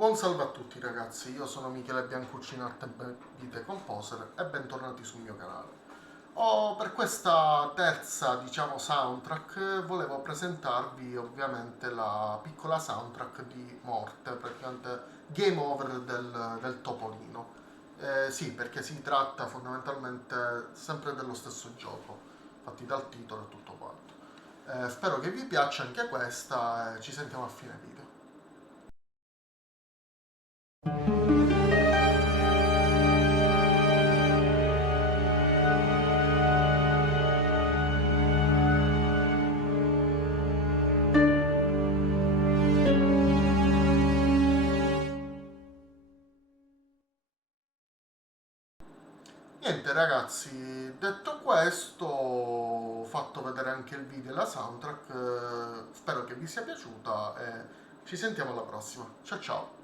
Buon salve a tutti ragazzi, io sono Michele Biancucci in Arte e Bevite Composer e bentornati sul mio canale. Per questa terza, soundtrack volevo presentarvi ovviamente la piccola soundtrack di Morte, praticamente Game Over del Topolino. Sì, perché si tratta fondamentalmente sempre dello stesso gioco, infatti dal titolo e tutto quanto. Spero che vi piaccia anche questa e ci sentiamo a fine video. Niente ragazzi, detto questo, ho fatto vedere anche il video e la soundtrack, spero che vi sia piaciuta e ci sentiamo alla prossima. Ciao ciao!